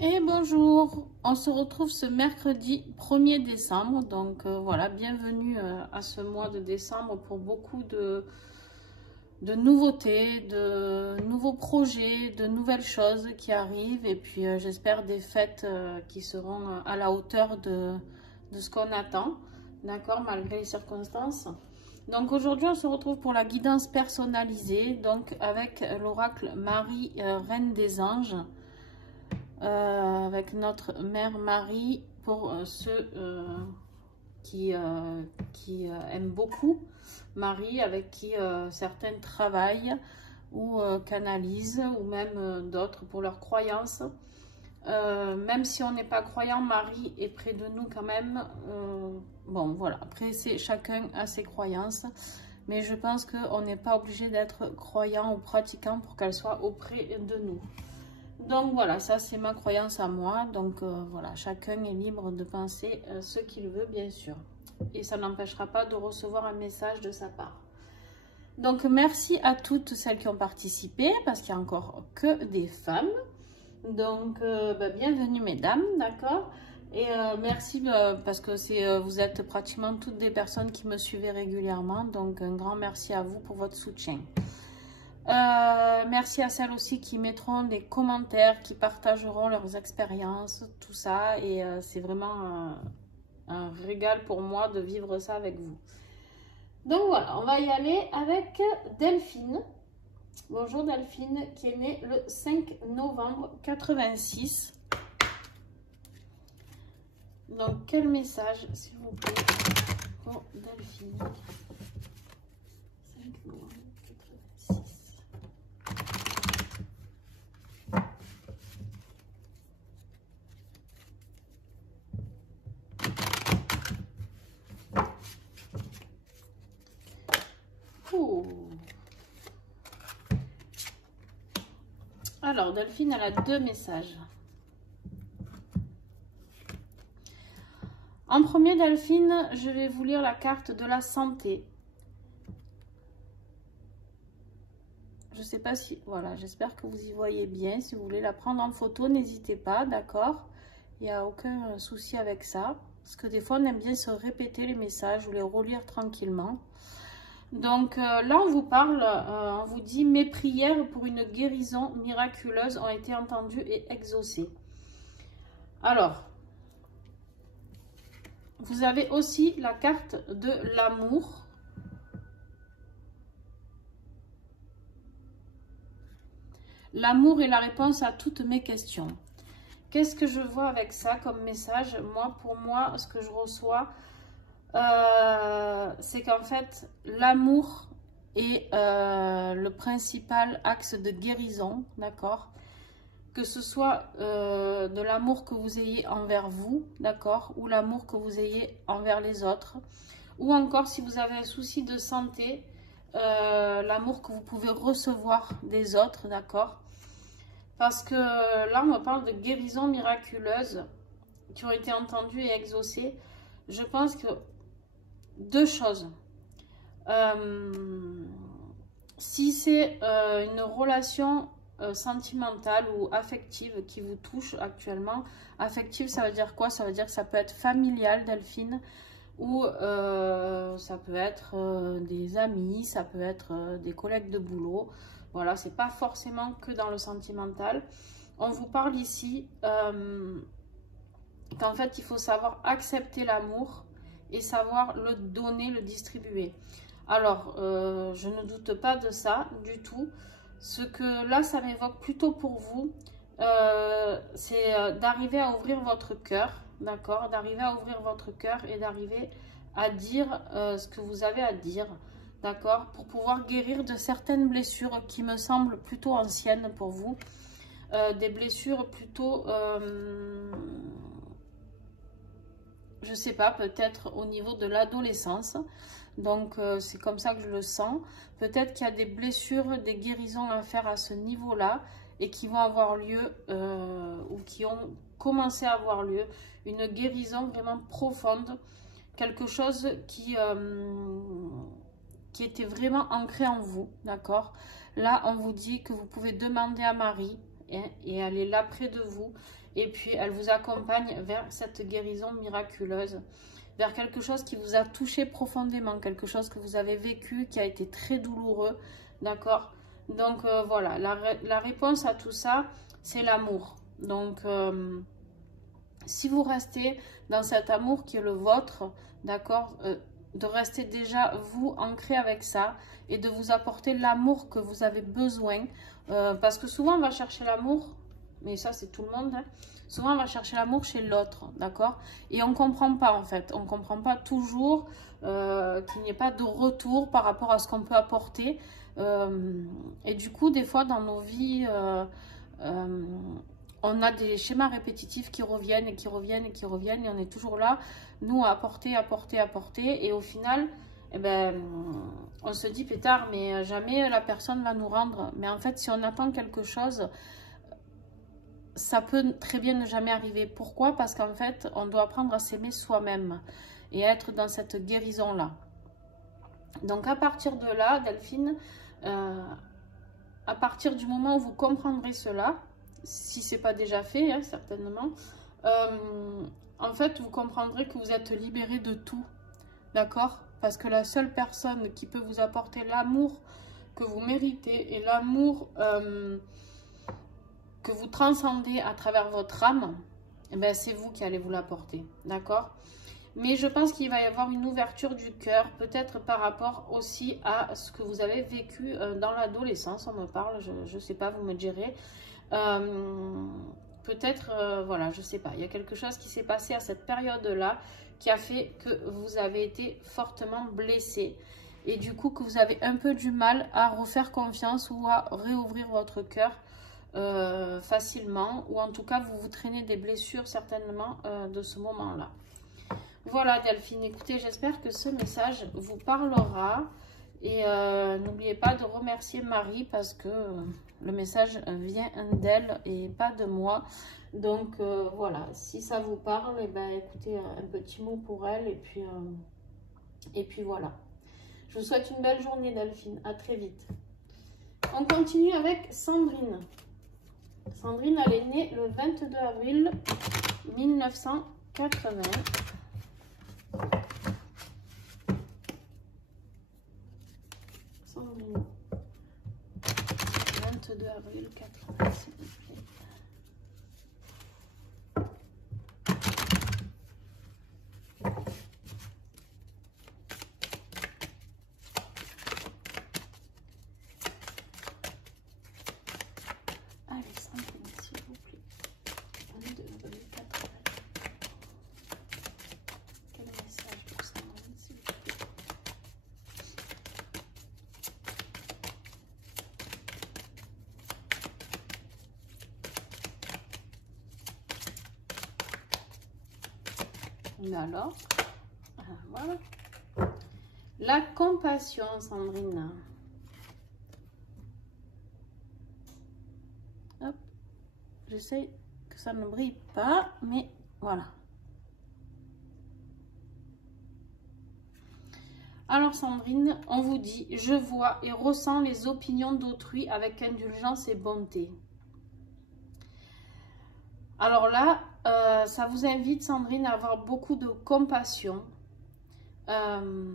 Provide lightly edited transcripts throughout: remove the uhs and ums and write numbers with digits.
Et bonjour, on se retrouve ce mercredi 1er décembre, donc voilà, bienvenue à ce mois de décembre pour beaucoup de nouveautés, de nouveaux projets, de nouvelles choses qui arrivent et puis j'espère des fêtes qui seront à la hauteur de ce qu'on attend, d'accord, malgré les circonstances. Donc aujourd'hui on se retrouve pour la guidance personnalisée, donc avec l'oracle Marie, Reine des Anges. Avec notre mère Marie pour ceux qui aiment beaucoup Marie, avec qui certaines travaillent ou canalisent, ou même d'autres pour leurs croyances. Même si on n'est pas croyant, Marie est près de nous quand même. Bon voilà, après chacun a ses croyances, mais je pense qu'on n'est pas obligé d'être croyant ou pratiquant pour qu'elle soit auprès de nous. Donc voilà, ça c'est ma croyance à moi. Donc voilà, chacun est libre de penser ce qu'il veut, bien sûr. Et ça n'empêchera pas de recevoir un message de sa part. Donc merci à toutes celles qui ont participé, parce qu'il n'y a encore que des femmes. Donc bienvenue mesdames, d'accord. Et merci parce que vous êtes pratiquement toutes des personnes qui me suivez régulièrement. Donc un grand merci à vous pour votre soutien. Merci à celles aussi qui mettront des commentaires, qui partageront leurs expériences, tout ça. Et c'est vraiment un régal pour moi de vivre ça avec vous. Donc voilà, on va y aller avec Delphine. Bonjour Delphine, qui est née le 5 novembre 86. Donc quel message, s'il vous plaît, pour Delphine? 5 novembre 86. Alors, Delphine, elle a deux messages. En premier, Delphine, je vais vous lire la carte de la santé. Je ne sais pas si... Voilà, j'espère que vous y voyez bien. Si vous voulez la prendre en photo, n'hésitez pas, d'accord? Il n'y a aucun souci avec ça. Parce que des fois, on aime bien se répéter les messages ou les relire tranquillement. Donc là, on vous parle, on vous dit « Mes prières pour une guérison miraculeuse ont été entendues et exaucées. » Alors, vous avez aussi la carte de l'amour. L'amour est la réponse à toutes mes questions. Qu'est-ce que je vois avec ça comme message? Moi, pour moi, ce que je reçois... c'est qu'en fait l'amour est le principal axe de guérison, d'accord, que ce soit de l'amour que vous ayez envers vous, d'accord, ou l'amour que vous ayez envers les autres, ou encore si vous avez un souci de santé, l'amour que vous pouvez recevoir des autres, d'accord, parce que là on me parle de guérison miraculeuse qui ont été entendues et exaucées. Je pense que deux choses. Si c'est une relation sentimentale ou affective qui vous touche actuellement, affective, ça veut dire quoi? Ça veut dire que ça peut être familial, Delphine, ou ça peut être des amis, ça peut être des collègues de boulot. Voilà, c'est pas forcément que dans le sentimental. On vous parle ici qu'en fait, il faut savoir accepter l'amour et savoir le donner, le distribuer. Alors, je ne doute pas de ça du tout. Ce que là, ça m'évoque plutôt pour vous, c'est d'arriver à ouvrir votre cœur, d'accord? D'arriver à ouvrir votre cœur et d'arriver à dire ce que vous avez à dire, d'accord? Pour pouvoir guérir de certaines blessures qui me semblent plutôt anciennes pour vous. Des blessures plutôt... je sais pas, peut-être au niveau de l'adolescence. Donc, c'est comme ça que je le sens. Peut-être qu'il y a des blessures, des guérisons à faire à ce niveau-là et qui vont avoir lieu ou qui ont commencé à avoir lieu. Une guérison vraiment profonde. Quelque chose qui était vraiment ancré en vous, d'accord? Là, on vous dit que vous pouvez demander à Marie et elle est là près de vous. Et puis, elle vous accompagne vers cette guérison miraculeuse, vers quelque chose qui vous a touché profondément, quelque chose que vous avez vécu, qui a été très douloureux, d'accord? Donc, voilà, la réponse à tout ça, c'est l'amour. Donc, si vous restez dans cet amour qui est le vôtre, d'accord, de rester déjà, vous, ancré avec ça, et de vous apporter l'amour que vous avez besoin, parce que souvent, on va chercher l'amour, mais ça, c'est tout le monde, hein. Souvent, on va chercher l'amour chez l'autre, d'accord? Et on ne comprend pas, en fait. On ne comprend pas toujours qu'il n'y ait pas de retour par rapport à ce qu'on peut apporter. Et du coup, des fois, dans nos vies, on a des schémas répétitifs qui reviennent et qui reviennent et qui reviennent. Et on est toujours là, nous, à apporter, apporter, apporter. Et au final, eh ben, on se dit, pétard, mais jamais la personne va nous rendre. Mais en fait, si on attend quelque chose, ça peut très bien ne jamais arriver. Pourquoi? Parce qu'en fait, on doit apprendre à s'aimer soi-même et être dans cette guérison-là. Donc, à partir de là, Delphine, à partir du moment où vous comprendrez cela, si ce n'est pas déjà fait, hein, certainement, en fait, vous comprendrez que vous êtes libéré de tout, d'accord? Parce que la seule personne qui peut vous apporter l'amour que vous méritez et l'amour que vous transcendez à travers votre âme, eh ben, c'est vous qui allez vous l'apporter, d'accord? Mais je pense qu'il va y avoir une ouverture du cœur, peut-être par rapport aussi à ce que vous avez vécu dans l'adolescence, on me parle, je ne sais pas, vous me direz. Peut-être, voilà, je ne sais pas, il y a quelque chose qui s'est passé à cette période-là qui a fait que vous avez été fortement blessé. Et du coup, que vous avez un peu du mal à refaire confiance ou à réouvrir votre cœur facilement, ou en tout cas vous vous traînez des blessures certainement de ce moment là. Voilà Delphine, écoutez, j'espère que ce message vous parlera et n'oubliez pas de remercier Marie parce que le message vient d'elle et pas de moi. Donc voilà, si ça vous parle, et ben écoutez, un petit mot pour elle et puis voilà. Je vous souhaite une belle journée Delphine, à très vite. On continue avec Sandrine. Sandrine, elle est née le 22 avril 1980. Sandrine, 22 avril 80, s'il vous plaît. Alors, voilà. La compassion, Sandrine. Hop. J'essaie que ça ne brille pas, mais voilà. Alors, Sandrine, on vous dit, je vois et ressens les opinions d'autrui avec indulgence et bonté. Alors là, ça vous invite, Sandrine, à avoir beaucoup de compassion envers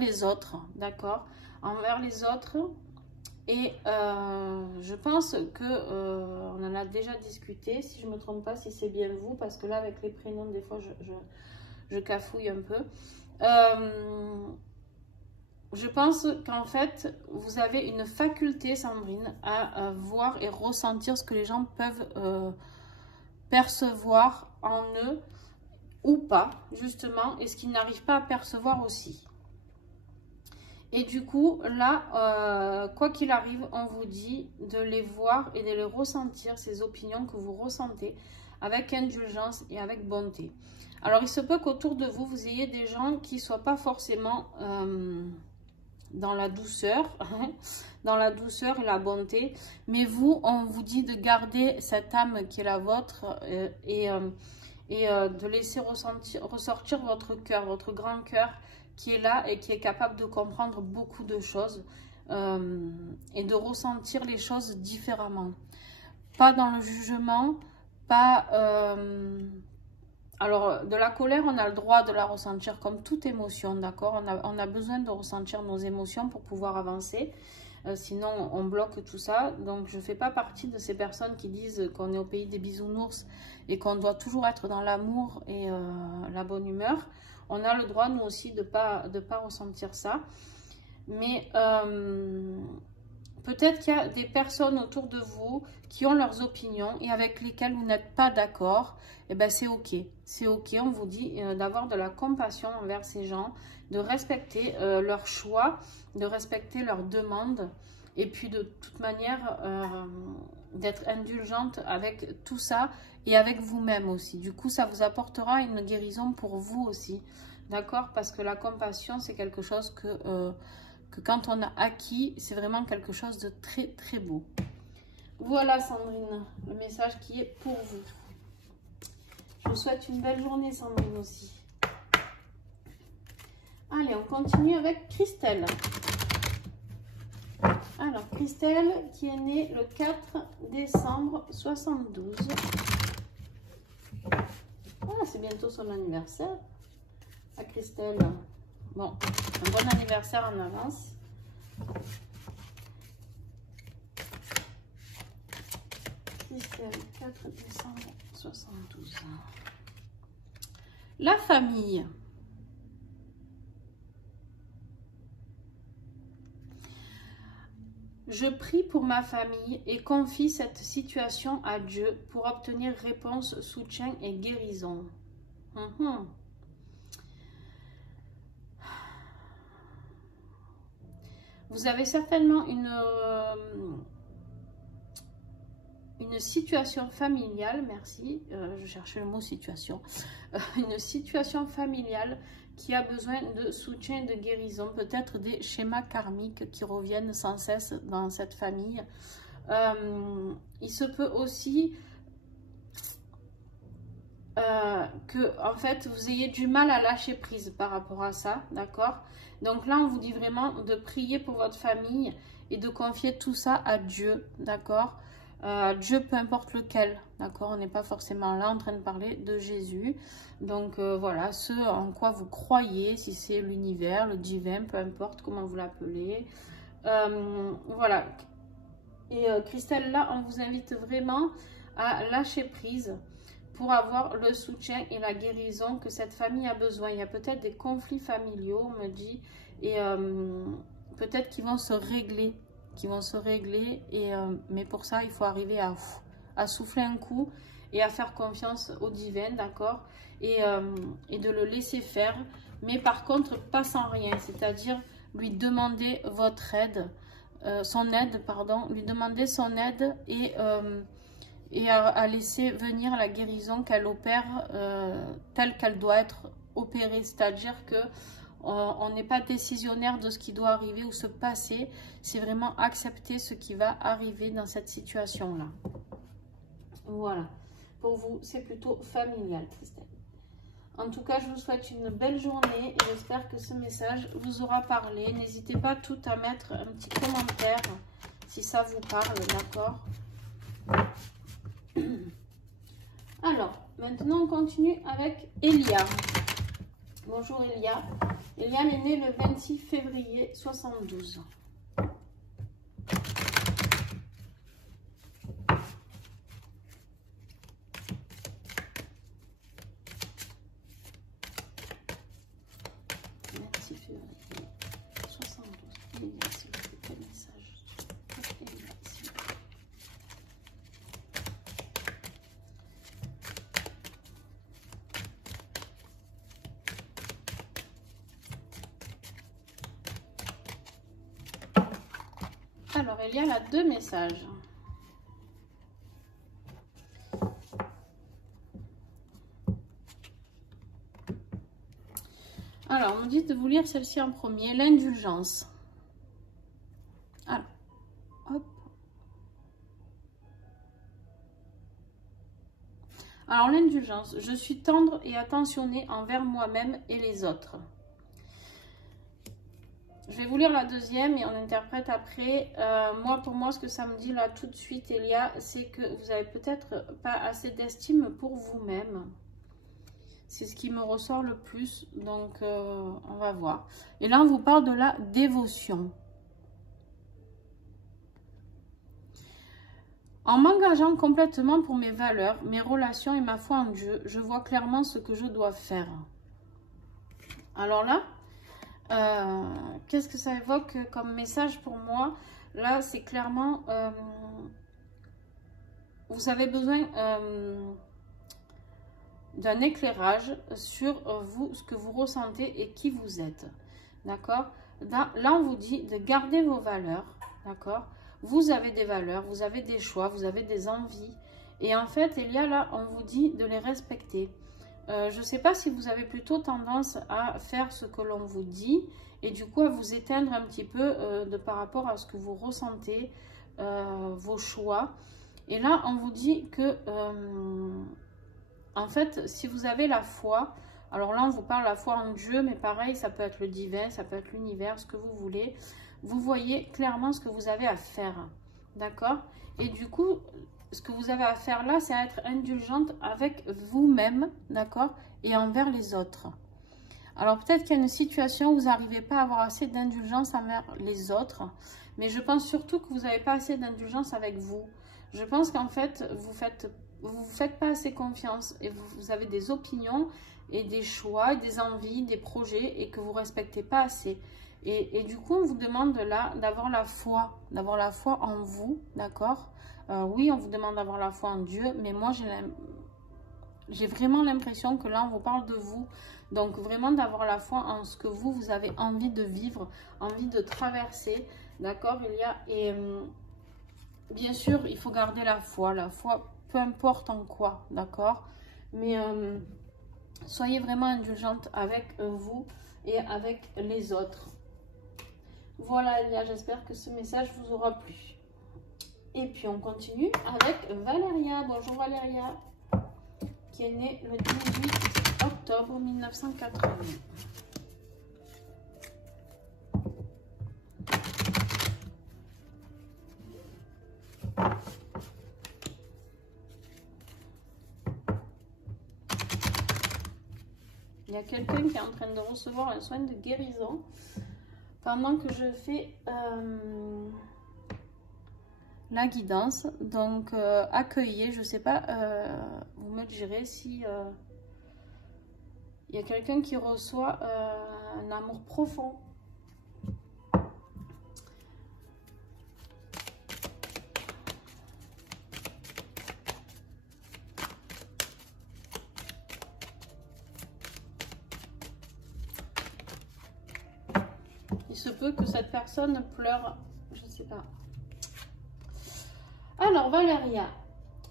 les autres, d'accord? Envers les autres. Et je pense que on en a déjà discuté, si je ne me trompe pas, si c'est bien vous, parce que là, avec les prénoms, des fois, je cafouille un peu. Je pense qu'en fait, vous avez une faculté, Sandrine, à voir et ressentir ce que les gens peuvent percevoir en eux ou pas, justement, et ce qu'ils n'arrivent pas à percevoir aussi. Et du coup, là, quoi qu'il arrive, on vous dit de les voir et de les ressentir, ces opinions que vous ressentez, avec indulgence et avec bonté. Alors, il se peut qu'autour de vous, vous ayez des gens qui ne soient pas forcément dans la douceur, dans la douceur et la bonté. Mais vous, on vous dit de garder cette âme qui est la vôtre et de laisser ressortir votre cœur, votre grand cœur qui est là et qui est capable de comprendre beaucoup de choses. et de ressentir les choses différemment. Pas dans le jugement, pas... alors, de la colère, on a le droit de la ressentir comme toute émotion, d'accord? On a besoin de ressentir nos émotions pour pouvoir avancer. Sinon, on bloque tout ça. Donc, je ne fais pas partie de ces personnes qui disent qu'on est au pays des bisounours et qu'on doit toujours être dans l'amour et la bonne humeur. On a le droit, nous aussi, de pas ressentir ça. Mais peut-être qu'il y a des personnes autour de vous qui ont leurs opinions et avec lesquelles vous n'êtes pas d'accord. Et ben c'est ok. C'est ok, on vous dit d'avoir de la compassion envers ces gens, de respecter leurs choix, de respecter leurs demandes. Et puis de toute manière, d'être indulgente avec tout ça et avec vous-même aussi. Du coup, ça vous apportera une guérison pour vous aussi. D'accord? Parce que la compassion, c'est quelque chose que quand on a acquis, c'est vraiment quelque chose de très très beau. Voilà Sandrine, le message qui est pour vous. Je vous souhaite une belle journée Sandrine aussi. Allez, on continue avec Christelle. Alors, Christelle qui est née le 4 décembre 72. Ah, c'est bientôt son anniversaire. À Christelle. Bon, un bon anniversaire en avance. Christelle, 4 décembre 72. La famille. Je prie pour ma famille et confie cette situation à Dieu pour obtenir réponse, soutien et guérison. Vous avez certainement une situation familiale, merci, je cherchais le mot situation, une situation familiale qui a besoin de soutien et de guérison, peut-être des schémas karmiques qui reviennent sans cesse dans cette famille. Il se peut aussi que en fait vous ayez du mal à lâcher prise par rapport à ça, d'accord? Donc là on vous dit vraiment de prier pour votre famille et de confier tout ça à Dieu, d'accord? Dieu peu importe lequel, d'accord? On n'est pas forcément là en train de parler de Jésus. Donc voilà, ce en quoi vous croyez, si c'est l'univers, le divin, peu importe comment vous l'appelez. Voilà. Et Christelle, là, on vous invite vraiment à lâcher prise pour avoir le soutien et la guérison que cette famille a besoin. Il y a peut-être des conflits familiaux, on me dit, et peut-être qu'ils vont se régler. Mais pour ça il faut arriver à souffler un coup et à faire confiance au divin, d'accord, et de le laisser faire, mais par contre pas sans rien, c'est-à-dire lui demander votre aide, lui demander son aide et à laisser venir la guérison qu'elle opère telle qu'elle doit être opérée, c'est-à-dire que on n'est pas décisionnaire de ce qui doit arriver ou se passer, c'est vraiment accepter ce qui va arriver dans cette situation-là. Voilà, pour vous, c'est plutôt familial, Christelle. En tout cas, je vous souhaite une belle journée et j'espère que ce message vous aura parlé. N'hésitez pas tout à mettre un petit commentaire si ça vous parle, d'accord? Alors, maintenant, on continue avec Elia. Bonjour Elia. Eliane est née le 26 février 72. Alors, Elia a deux messages. Alors, on me dit de vous lire celle-ci en premier, l'indulgence. Alors, hop. Alors, l'indulgence. Je suis tendre et attentionnée envers moi-même et les autres. Je vais vous lire la deuxième et on interprète après. Moi, pour moi, ce que ça me dit là tout de suite, Elia, c'est que vous avez peut-être pas assez d'estime pour vous-même. C'est ce qui me ressort le plus, donc on va voir. Et là, on vous parle de la dévotion. En m'engageant complètement pour mes valeurs, mes relations et ma foi en Dieu, je vois clairement ce que je dois faire. Alors là, qu'est-ce que ça évoque comme message pour moi? Là, c'est clairement, vous avez besoin d'un éclairage sur vous, ce que vous ressentez et qui vous êtes. D'accord? Là, on vous dit de garder vos valeurs. D'accord? Vous avez des valeurs, vous avez des choix, vous avez des envies. Et en fait, il y a là, on vous dit de les respecter. Je ne sais pas si vous avez plutôt tendance à faire ce que l'on vous dit et du coup à vous éteindre un petit peu par rapport à ce que vous ressentez, vos choix. Et là, on vous dit que, en fait, si vous avez la foi, alors là, on vous parle la foi en Dieu, mais pareil, ça peut être le divin, ça peut être l'univers, ce que vous voulez. Vous voyez clairement ce que vous avez à faire, d'accord? Et du coup, ce que vous avez à faire là, c'est être indulgente avec vous-même, d'accord? Et envers les autres. Alors peut-être qu'il y a une situation où vous n'arrivez pas à avoir assez d'indulgence envers les autres, mais je pense surtout que vous n'avez pas assez d'indulgence avec vous. Je pense qu'en fait, vous faites pas assez confiance et vous avez des opinions et des choix, des envies, des projets et que vous ne respectez pas assez. Et du coup, on vous demande là d'avoir la foi en vous, d'accord? Oui, on vous demande d'avoir la foi en Dieu, mais moi, j'ai vraiment l'impression que là, on vous parle de vous. Donc, vraiment d'avoir la foi en ce que vous avez envie de vivre, envie de traverser, d'accord? Et bien sûr, il faut garder la foi peu importe en quoi, d'accord? Mais soyez vraiment indulgente avec vous et avec les autres. Voilà, Elia, j'espère que ce message vous aura plu. Et puis, on continue avec Valéria. Bonjour Valéria, qui est née le 18 octobre 1980. Il y a quelqu'un qui est en train de recevoir un soin de guérison pendant que je fais la guidance. Donc, accueillez, je ne sais pas, vous me direz si il y a quelqu'un qui reçoit un amour profond. Il se peut que cette personne pleure, je ne sais pas. Alors, Valéria,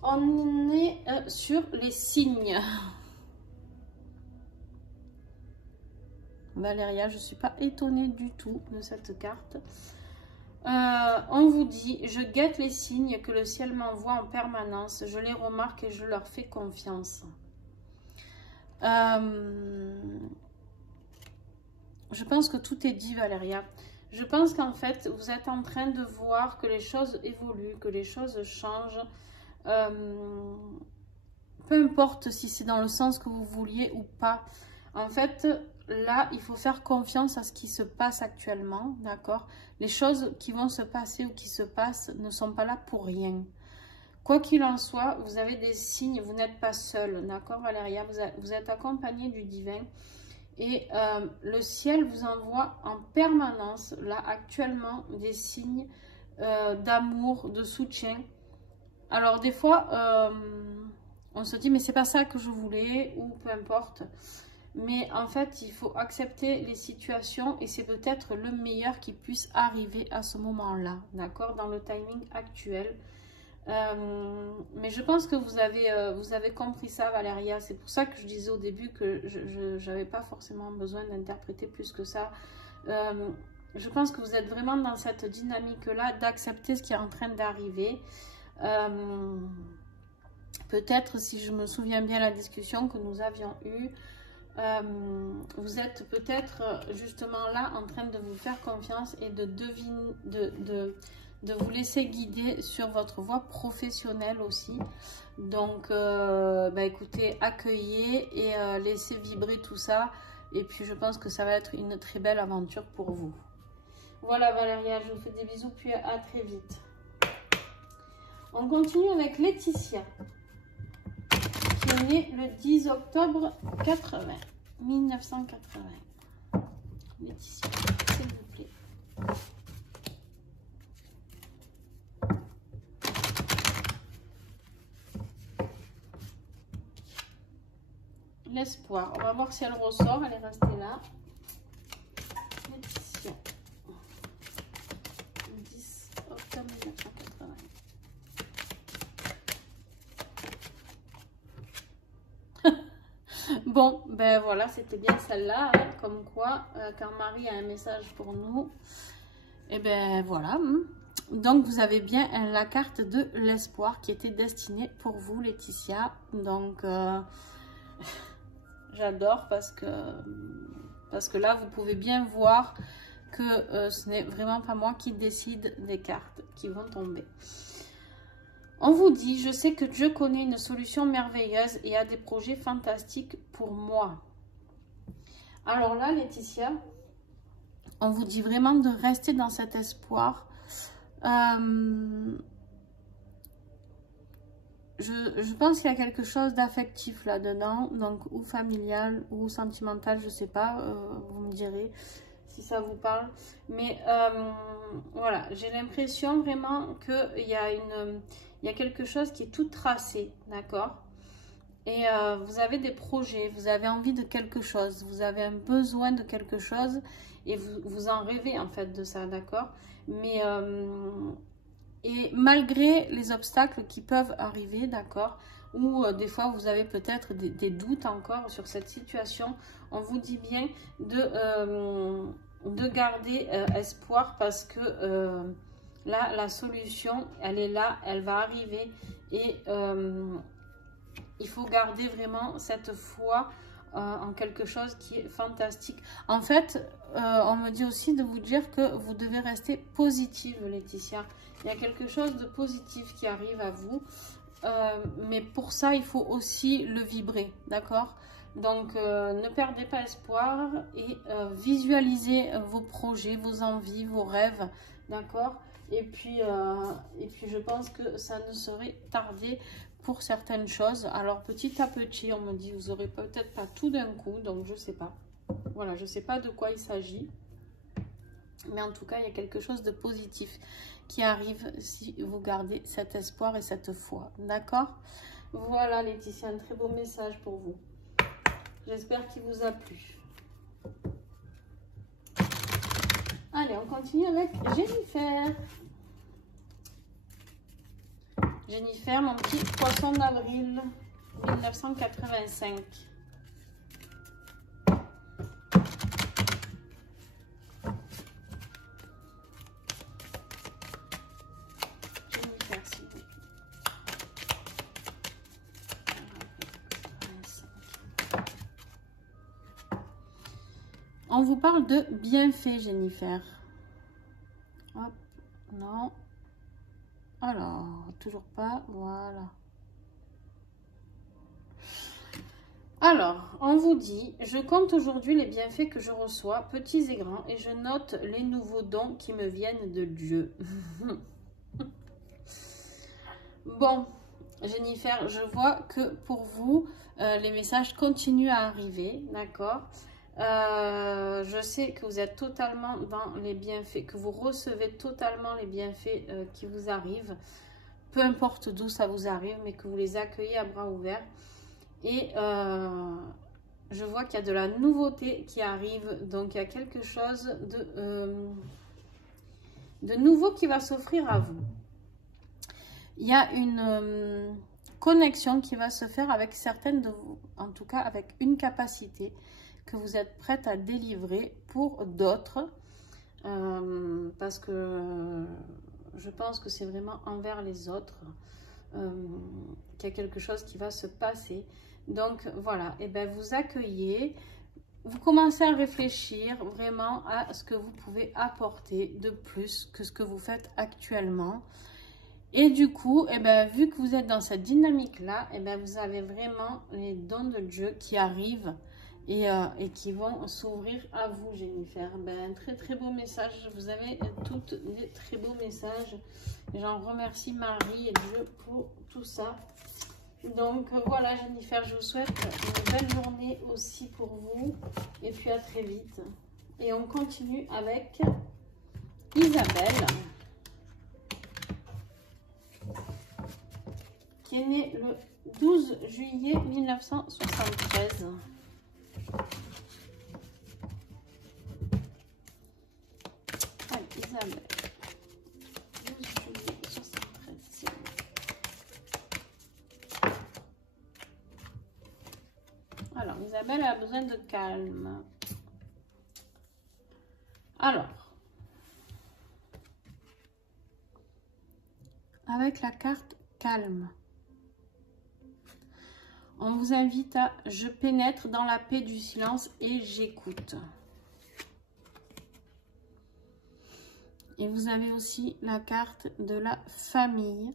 on est sur les signes. Valéria, je ne suis pas étonnée du tout de cette carte. On vous dit, je guette les signes que le ciel m'envoie en permanence. Je les remarque et je leur fais confiance. Je pense que tout est dit, Valéria. Je pense qu'en fait, vous êtes en train de voir que les choses évoluent, que les choses changent. Peu importe si c'est dans le sens que vous vouliez ou pas. En fait, là, il faut faire confiance à ce qui se passe actuellement, d'accord? Les choses qui vont se passer ou qui se passent ne sont pas là pour rien. Quoi qu'il en soit, vous avez des signes, vous n'êtes pas seul, d'accord, Valéria? Vous êtes accompagné du divin. Et le ciel vous envoie en permanence, là, actuellement, des signes d'amour, de soutien. Alors, des fois, on se dit, mais c'est pas ça que je voulais, ou peu importe. Mais en fait, il faut accepter les situations et c'est peut-être le meilleur qui puisse arriver à ce moment-là, d'accord, dans le timing actuel. Mais je pense que vous avez compris ça, Valéria. C'est pour ça que je disais au début que je n'avais pas forcément besoin d'interpréter plus que ça. Je pense que vous êtes vraiment dans cette dynamique-là d'accepter ce qui est en train d'arriver. Peut-être, si je me souviens bien la discussion que nous avions eue, vous êtes peut-être justement là en train de vous faire confiance et de deviner, de vous laisser guider sur votre voie professionnelle aussi. Donc, écoutez, accueillez et laissez vibrer tout ça. Et puis, je pense que ça va être une très belle aventure pour vous. Voilà, Valéria, je vous fais des bisous, puis à très vite. On continue avec Laetitia, qui est née le 10 octobre 1980. Laetitia, s'il vous plaît. L'espoir. On va voir si elle ressort. Elle est restée là. Laetitia. 10 octobre 1980. Bon, ben voilà, c'était bien celle-là. Hein, comme quoi, quand Marie a un message pour nous, et ben voilà. Donc, vous avez bien la carte de l'espoir qui était destinée pour vous, Laetitia. Donc, j'adore parce que là, vous pouvez bien voir que ce n'est vraiment pas moi qui décide des cartes qui vont tomber. On vous dit, je sais que Dieu connaît une solution merveilleuse et a des projets fantastiques pour moi. Alors là, Laetitia, on vous dit vraiment de rester dans cet espoir. Je pense qu'il y a quelque chose d'affectif là-dedans, donc ou familial ou sentimental, je sais pas, vous me direz si ça vous parle. Mais voilà, j'ai l'impression vraiment qu'il y a quelque chose qui est tout tracé, d'accord? Et vous avez des projets, vous avez envie de quelque chose, vous avez un besoin de quelque chose et vous en rêvez en fait de ça, d'accord? Mais et malgré les obstacles qui peuvent arriver, d'accord, ou des fois vous avez peut-être des doutes encore sur cette situation, on vous dit bien de garder espoir parce que là, la solution, elle est là, elle va arriver et il faut garder vraiment cette foi en quelque chose qui est fantastique. En fait, on me dit aussi de vous dire que vous devez rester positive, Laetitia. Il y a quelque chose de positif qui arrive à vous. Mais pour ça, il faut aussi le vibrer, d'accord? Donc, ne perdez pas espoir et visualisez vos projets, vos envies, vos rêves, d'accord? Et puis, je pense que ça ne saurait tarder pour certaines choses. Alors, petit à petit, on me dit, vous n'aurez peut-être pas tout d'un coup, donc je ne sais pas. Voilà, je ne sais pas de quoi il s'agit. Mais en tout cas, il y a quelque chose de positif qui arrive si vous gardez cet espoir et cette foi. D'accord? Voilà, Laetitia, un très beau message pour vous. J'espère qu'il vous a plu. Allez, on continue avec Jennifer. Jennifer, mon petit poisson d'avril 1985. On vous parle de bienfaits, Jennifer. Hop, non. Alors, toujours pas, voilà. Alors, on vous dit, je compte aujourd'hui les bienfaits que je reçois, petits et grands, et je note les nouveaux dons qui me viennent de Dieu. Bon, Jennifer, je vois que pour vous, les messages continuent à arriver, d'accord? Je sais que vous êtes totalement dans les bienfaits, que vous recevez totalement les bienfaits qui vous arrivent, peu importe d'où ça vous arrive, mais que vous les accueillez à bras ouverts. Et je vois qu'il y a de la nouveauté qui arrive, donc il y a quelque chose de nouveau qui va s'offrir à vous. Il y a une connexion qui va se faire avec certaines de vous, en tout cas avec une capacité que vous êtes prête à délivrer pour d'autres, parce que je pense que c'est vraiment envers les autres qu'il y a quelque chose qui va se passer. Donc voilà, et ben vous accueillez, vous commencez à réfléchir vraiment à ce que vous pouvez apporter de plus que ce que vous faites actuellement. Et du coup, eh ben, vu que vous êtes dans cette dynamique-là, eh ben, vous avez vraiment les dons de Dieu qui arrivent et qui vont s'ouvrir à vous, Jennifer. Ben, très très beau message. Vous avez toutes des très beaux messages. J'en remercie Marie et Dieu pour tout ça. Donc voilà, Jennifer, je vous souhaite une belle journée aussi pour vous. Et puis à très vite. Et on continue avec Isabelle, qui est née le 12 juillet 1973. Allez, Isabelle, 12 juillet 1973. Alors, Isabelle a besoin de calme. Alors, avec la carte calme, on vous invite à « Je pénètre dans la paix du silence et j'écoute ». Et vous avez aussi la carte de la famille.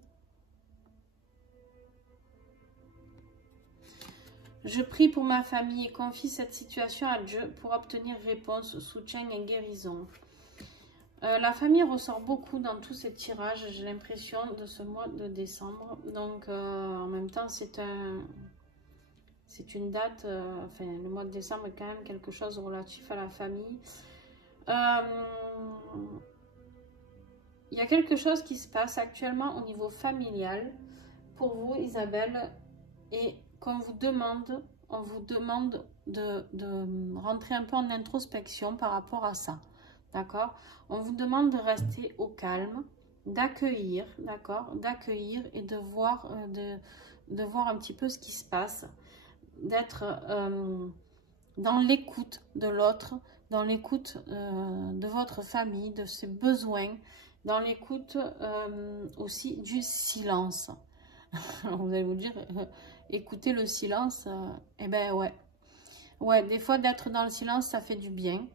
Je prie pour ma famille et confie cette situation à Dieu pour obtenir réponse, soutien et guérison. La famille ressort beaucoup dans tous ces tirages, j'ai l'impression, de ce mois de décembre. Donc, en même temps, c'est une date, enfin, le mois de décembre est quand même quelque chose relatif à la famille. Il y a quelque chose qui se passe actuellement au niveau familial pour vous, Isabelle, et qu'on vous demande, on vous demande de rentrer un peu en introspection par rapport à ça. D'accord? On vous demande de rester au calme, d'accueillir, d'accord? D'accueillir et de voir un petit peu ce qui se passe, d'être dans l'écoute de l'autre, dans l'écoute de votre famille, de ses besoins, dans l'écoute aussi du silence. Alors vous allez vous dire, écouter le silence, eh ben ouais. Ouais, des fois d'être dans le silence, ça fait du bien.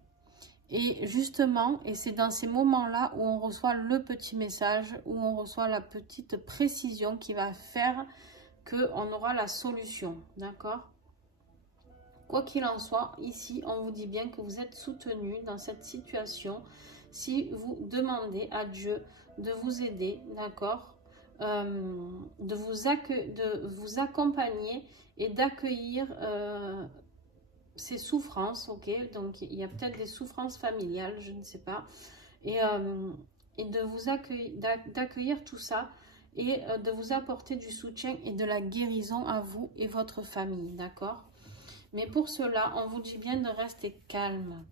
Et justement, et c'est dans ces moments-là où on reçoit le petit message, où on reçoit la petite précision qui va faire qu'on aura la solution, d'accord? Quoi qu'il en soit, ici, on vous dit bien que vous êtes soutenu dans cette situation si vous demandez à Dieu de vous aider, d'accord? De vous accompagner et d'accueillir ces souffrances, ok? Donc, il y a peut-être des souffrances familiales, je ne sais pas. Et de vous d'accueillir tout ça et de vous apporter du soutien et de la guérison à vous et votre famille, d'accord? Mais pour cela, on vous dit bien de rester calme.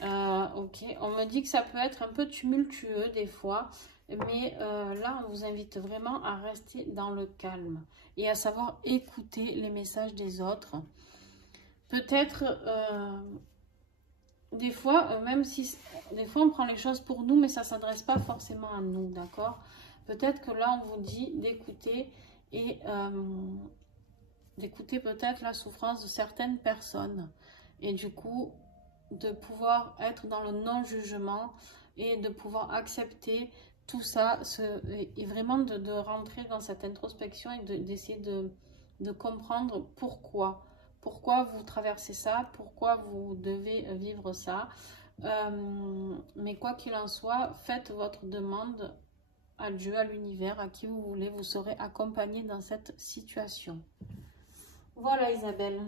Ok, on me dit que ça peut être un peu tumultueux des fois, mais là, on vous invite vraiment à rester dans le calme et à savoir écouter les messages des autres. Peut-être, des fois, même si des fois on prend les choses pour nous, mais ça ne s'adresse pas forcément à nous, d'accord? Peut-être que là, on vous dit d'écouter et d'écouter peut-être la souffrance de certaines personnes. Et du coup, de pouvoir être dans le non-jugement et de pouvoir accepter tout ça et vraiment de rentrer dans cette introspection et d'essayer de comprendre pourquoi vous traversez ça, pourquoi vous devez vivre ça. Mais quoi qu'il en soit, faites votre demande à Dieu, à l'univers, à qui vous voulez, vous serez accompagné dans cette situation. Voilà Isabelle,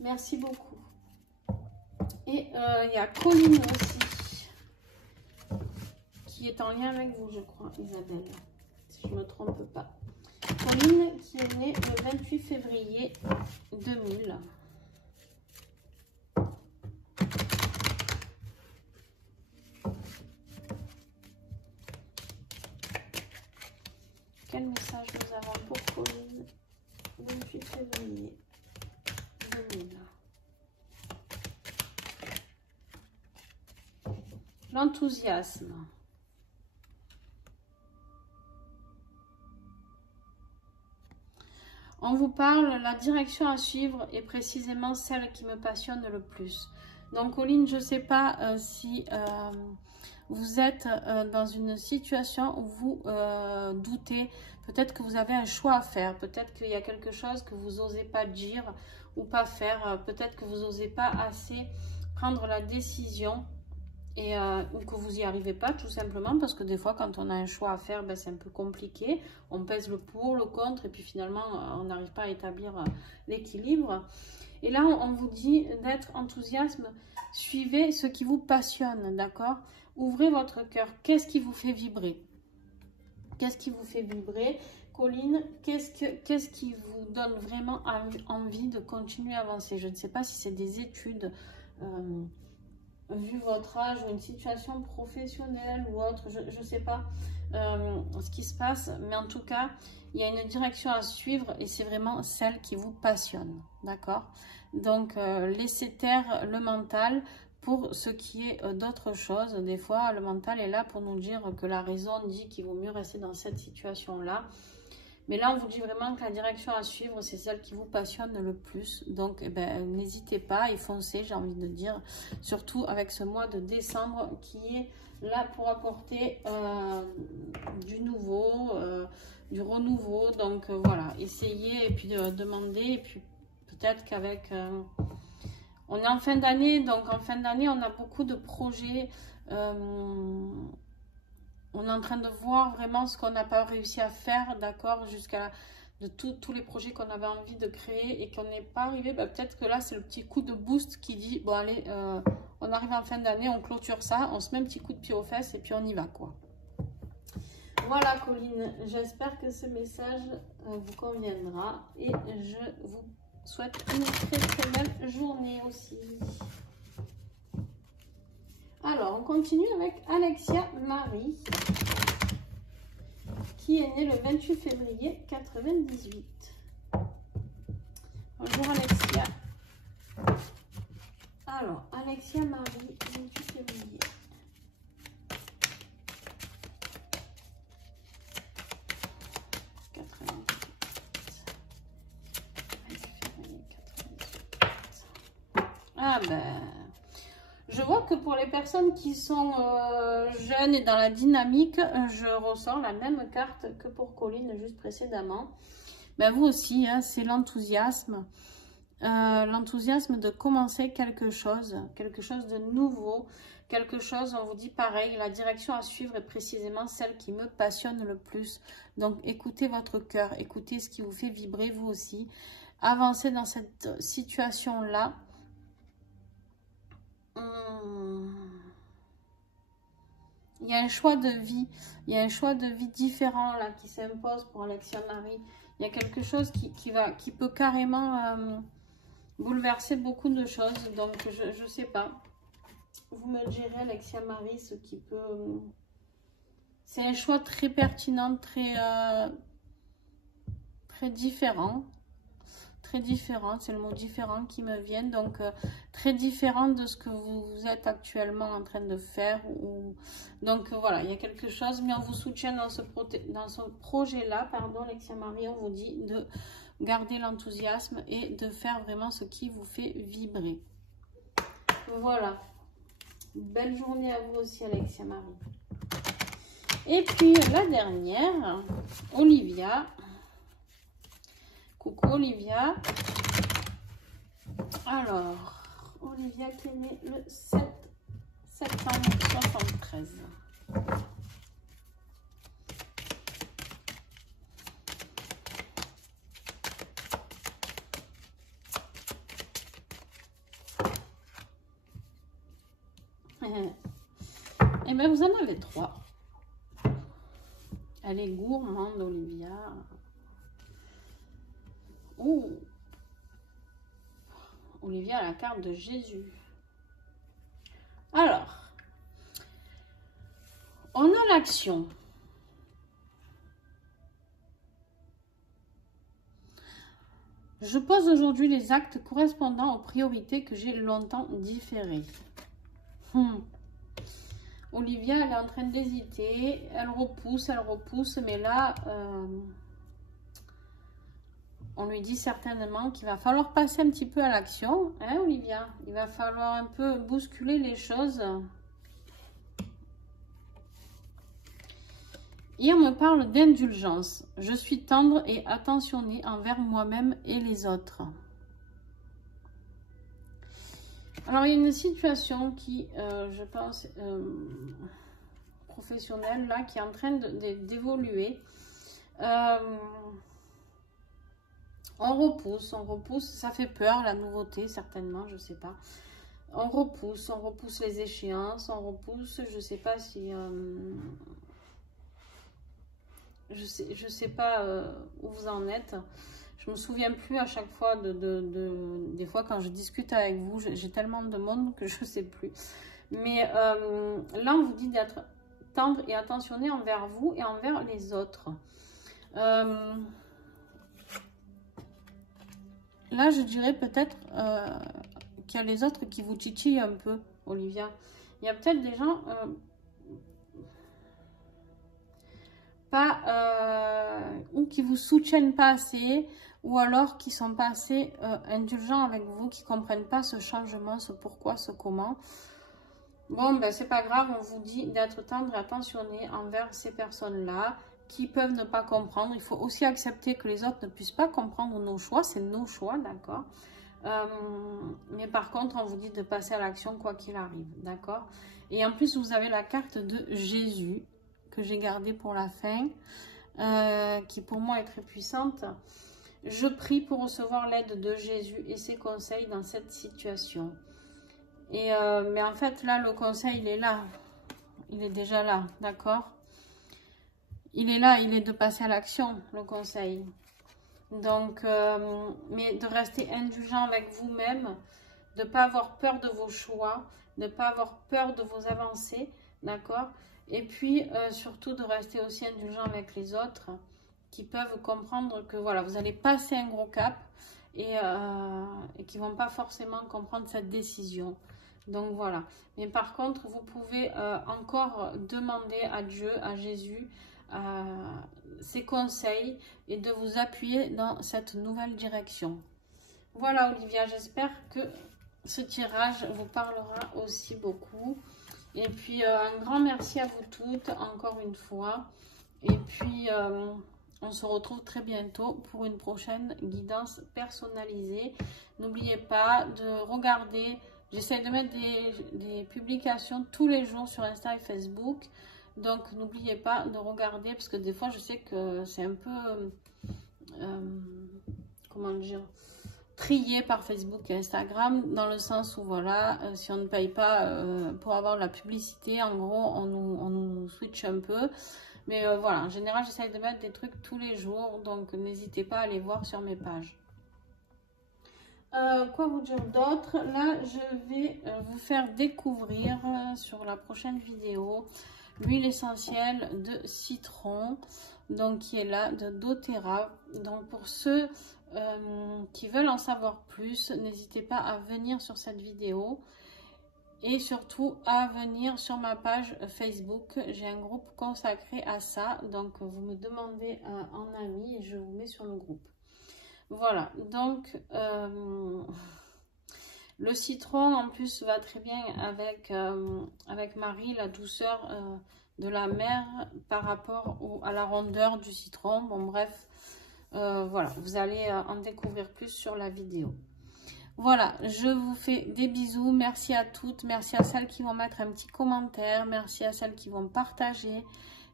merci beaucoup. Et il y a Colline aussi, qui est en lien avec vous, je crois, Isabelle, si je ne me trompe pas. Colline qui est née le 28 février 2000. Quel message nous avons pour Colline, 28 février 2000. L'enthousiasme. On vous parle, la direction à suivre est précisément celle qui me passionne le plus. Donc, Colline, je ne sais pas si vous êtes dans une situation où vous doutez. Peut-être que vous avez un choix à faire. Peut-être qu'il y a quelque chose que vous n'osez pas dire ou pas faire. Peut-être que vous n'osez pas assez prendre la décision. Et, ou que vous n'y arrivez pas tout simplement parce que des fois quand on a un choix à faire, ben, c'est un peu compliqué, on pèse le pour, le contre et puis finalement on n'arrive pas à établir l'équilibre. Et là on vous dit d'être enthousiaste, suivez ce qui vous passionne, d'accord? Ouvrez votre cœur, qu'est-ce qui vous fait vibrer? Qu'est-ce qui vous fait vibrer? Colline, qu'est-ce qui vous donne vraiment envie de continuer à avancer? Je ne sais pas si c'est des études, vu votre âge ou une situation professionnelle ou autre, je ne sais pas ce qui se passe, mais en tout cas, il y a une direction à suivre et c'est vraiment celle qui vous passionne, d'accord? Donc, laissez taire le mental pour ce qui est d'autre chose. Des fois, le mental est là pour nous dire que la raison dit qu'il vaut mieux rester dans cette situation-là. Mais là, on vous dit vraiment que la direction à suivre, c'est celle qui vous passionne le plus. Donc, eh ben, n'hésitez pas et foncez, j'ai envie de dire. Surtout avec ce mois de décembre qui est là pour apporter du nouveau, du renouveau. Donc, voilà, essayez et puis demandez. Et puis, peut-être qu'avec... on est en fin d'année, donc en fin d'année, on a beaucoup de projets... on est en train de voir vraiment ce qu'on n'a pas réussi à faire, d'accord, jusqu'à de tous les projets qu'on avait envie de créer et qu'on n'est pas arrivé. Bah, peut-être que là, c'est le petit coup de boost qui dit, bon allez, on arrive en fin d'année, on clôture ça, on se met un petit coup de pied aux fesses et puis on y va, quoi. Voilà, Colline, j'espère que ce message vous conviendra et je vous souhaite une très très belle journée aussi. Alors, on continue avec Alexia Marie, qui est née le 28 février 98. Bonjour Alexia. Alors, Alexia Marie, 28 février. Ah ben... Je vois que pour les personnes qui sont jeunes et dans la dynamique, je ressors la même carte que pour Colline juste précédemment. Ben vous aussi, hein, c'est l'enthousiasme. L'enthousiasme de commencer quelque chose de nouveau, quelque chose, on vous dit pareil, la direction à suivre est précisément celle qui me passionne le plus. Donc écoutez votre cœur, écoutez ce qui vous fait vibrer vous aussi. Avancez dans cette situation-là. Il y a un choix de vie, il y a un choix de vie différent là qui s'impose pour Alexia Marie. Il y a quelque chose qui peut carrément bouleverser beaucoup de choses. Donc je ne sais pas. Vous me direz Alexia Marie ce qui peut... C'est un choix très pertinent, très différent. Très différent, c'est le mot différent qui me vient, donc très différent de ce que vous êtes actuellement en train de faire. Donc voilà, il y a quelque chose, mais on vous soutient dans ce projet-là, pardon, Alexia Marie, on vous dit de garder l'enthousiasme et de faire vraiment ce qui vous fait vibrer. Voilà, belle journée à vous aussi Alexia Marie. Et puis la dernière, Olivia. Coucou Olivia. Alors, Olivia qui est née le 7 septembre 73. Et bien vous en avez 3. Elle est gourmande Olivia. Oh, Olivia a la carte de Jésus. Alors, on a l'action. Je pose aujourd'hui les actes correspondant aux priorités que j'ai longtemps différées. Olivia, elle est en train d'hésiter. Elle repousse, mais là... on lui dit certainement qu'il va falloir passer un petit peu à l'action, hein Olivia? Il va falloir un peu bousculer les choses. Et on me parle d'indulgence. Je suis tendre et attentionnée envers moi-même et les autres. Alors, il y a une situation qui, je pense, professionnelle, là, qui est en train d'évoluer. On repousse, ça fait peur, la nouveauté, certainement, je sais pas. On repousse les échéances, on repousse, je sais pas si... je sais pas où vous en êtes. Je me souviens plus à chaque fois des fois quand je discute avec vous, j'ai tellement de monde que je sais plus. Mais là, on vous dit d'être tendre et attentionné envers vous et envers les autres. Là, je dirais peut-être qu'il y a les autres qui vous titillent un peu, Olivia. Il y a peut-être des gens ou qui vous soutiennent pas assez, ou alors qui sont pas assez indulgents avec vous, qui comprennent pas ce changement, ce pourquoi, ce comment. Bon, ben c'est pas grave, on vous dit d'être tendre et attentionné envers ces personnes-là qui peuvent ne pas comprendre. Il faut aussi accepter que les autres ne puissent pas comprendre nos choix, c'est nos choix, d'accord? Mais par contre, on vous dit de passer à l'action quoi qu'il arrive, d'accord? Et en plus, vous avez la carte de Jésus que j'ai gardée pour la fin, qui pour moi est très puissante. Je prie pour recevoir l'aide de Jésus et ses conseils dans cette situation. Et mais en fait, là, le conseil, il est là. Il est déjà là, d'accord? Il est là, il est de passer à l'action, le conseil. Donc, mais de rester indulgent avec vous-même, de ne pas avoir peur de vos choix, de ne pas avoir peur de vos avancées, d'accord? Et puis, surtout, de rester aussi indulgent avec les autres qui peuvent comprendre que, voilà, vous allez passer un gros cap et qui ne vont pas forcément comprendre cette décision. Donc, voilà. Mais par contre, vous pouvez encore demander à Dieu, à Jésus, ses conseils et de vous appuyer dans cette nouvelle direction. Voilà, Olivia, j'espère que ce tirage vous parlera aussi beaucoup. Et puis, un grand merci à vous toutes, encore une fois. Et puis, on se retrouve très bientôt pour une prochaine guidance personnalisée. N'oubliez pas de regarder, j'essaie de mettre des publications tous les jours sur Insta et Facebook. Donc, n'oubliez pas de regarder, parce que des fois, je sais que c'est un peu, comment dire, trié par Facebook et Instagram, dans le sens où, voilà, si on ne paye pas pour avoir de la publicité, en gros, on nous switch un peu. Mais voilà, en général, j'essaie de mettre des trucs tous les jours, donc n'hésitez pas à aller voir sur mes pages. Quoi vous dire d'autre? Là, je vais vous faire découvrir sur la prochaine vidéo l'huile essentielle de citron, donc qui est là, de doTERRA. Donc pour ceux qui veulent en savoir plus, n'hésitez pas à venir sur cette vidéo et surtout à venir sur ma page Facebook. J'ai un groupe consacré à ça, donc vous me demandez en ami et je vous mets sur le groupe. Voilà, donc le citron en plus va très bien avec Marie, la douceur de la mer par rapport à la rondeur du citron. Bon bref, voilà, vous allez en découvrir plus sur la vidéo. Voilà, je vous fais des bisous, merci à toutes, merci à celles qui vont mettre un petit commentaire, merci à celles qui vont partager,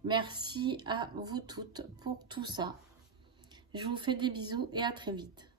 merci à vous toutes pour tout ça. Je vous fais des bisous et à très vite.